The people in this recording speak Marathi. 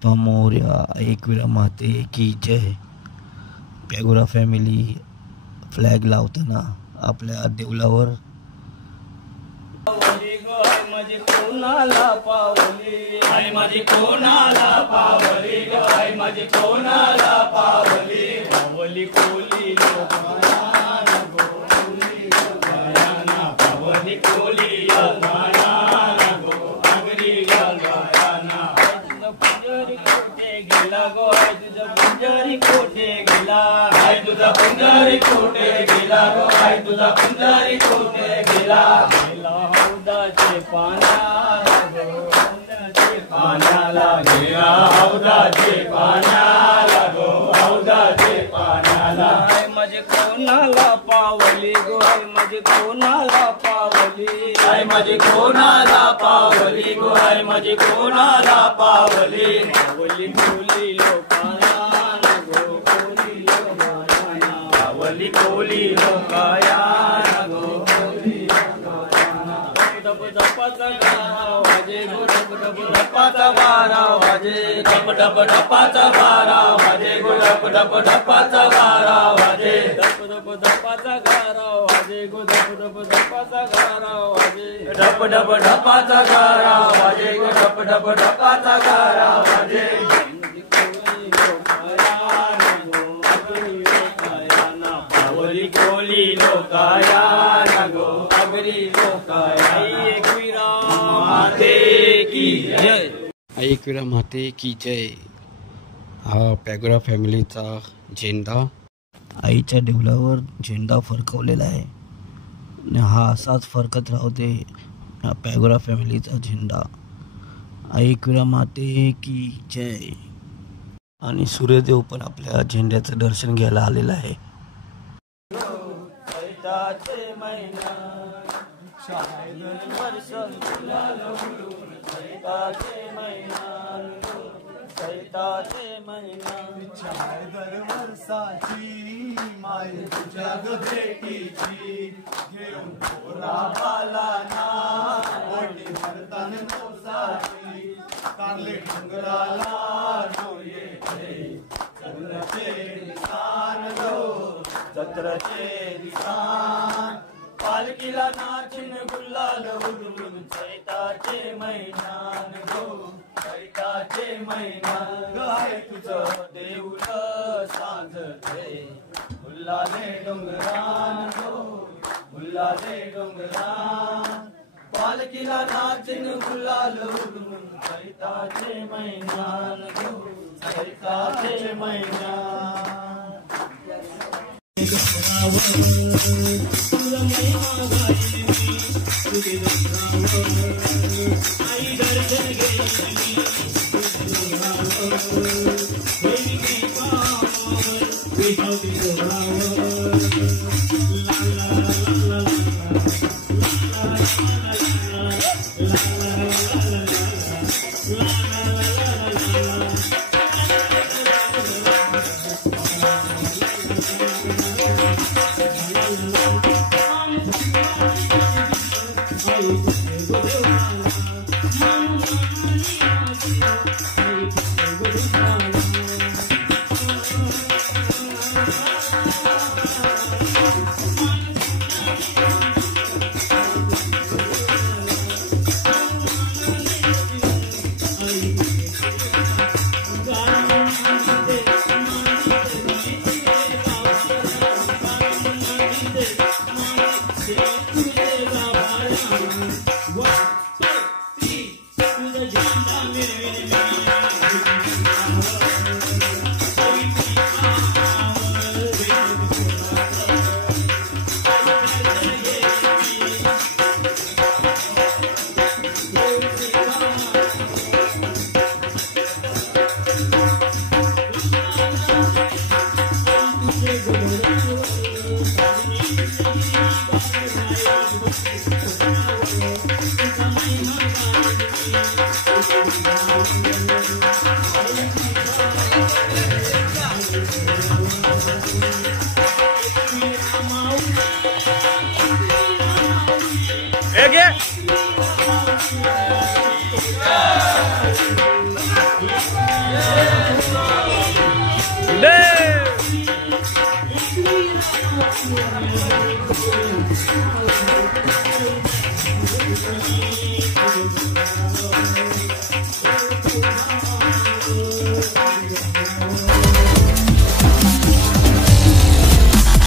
बाप्पा मोरया, एकविरा माते की जय। पॅगोरा फॅमिली फ्लॅग लावताना आपल्या देवलावर माझी कोणाला पावली, आई माझी कोणाला पावली, आई माझी कोणाला पावली, पावली कोली लोकांना गो, कोली लोकांना, पावली कोली लोकांना गो, आगरी लोकांना। पंजारी कोठे गेला गो, आई तुझा पंजारी कोठे गेला, आई तुझा पंजारी कोठे गेला गो, आई तुझा पंजारी कोठे गेला। हौदाचे पाण्याला गो, हौदाचे पाण्याला गेला, हौदाचे पाण्याला गो, हौदाचे पाण्याला। आई माझे कोणाला पावली गो, आई माझे कोणाला पावली, आई माझे कोणाला पावली गो, आई माझे कोणाला पावली, पावली कोली लोकांना गो, कोली लोकांना, पावली कोली लोकांना गो, कोली लोकांना। डप डपाचा गारा वाजे गो, डप डप डपाचा गारा वाजे, डप डप डपाचा गारा वाजे गो, डप डप डपाचा गारा वाजे, डप डप डपाचा गारा वाजे गो, डप डप डपाचा गारा वाजे, डप डप डपाचा गारा वाजे गो, डप डप डपाचा गारा वाजे। पावली कोली लोकाया गो, आगरी लोकाया। एकविरा माते की जय, एकविरा माते की जय। हा पॅगोरा फॅमिलीचा झेंडा आईच्या देवलावर झेंडा फरकवलेला आहे आणि हा असाच फरकत राहू दे हा पॅगोरा फॅमिलीचा झेंडा। एकविरा माते की जय। आणि सूर्यदेव पण आपल्या झेंड्याचं दर्शन घ्यायला आलेला आहे। चैताचे महिना शायद वर्ष तुला चैताचे महिना, चैताचे महिना दर वर्षाची माय तुझ्या भेटीची, घेऊन पोरा बालाना ओटी भरतान नवसाची, कारले डोंगराला डोये चंद्राचे दिसान गो, जत्राचे दिसान, पालखीला नाचिन गुलाल उडवून, चैताचे महिनान गो, चैताचे महिनान गाय तुझं देऊळ सांगते, गुल्लाले डोंगरान गो, गुल्लाले डोंगरान, पालखीला नाचिन गुलाल उडवून, चैताचे महिनान गो, चैताचे महिनान। आई दर्शन गेली Thank you.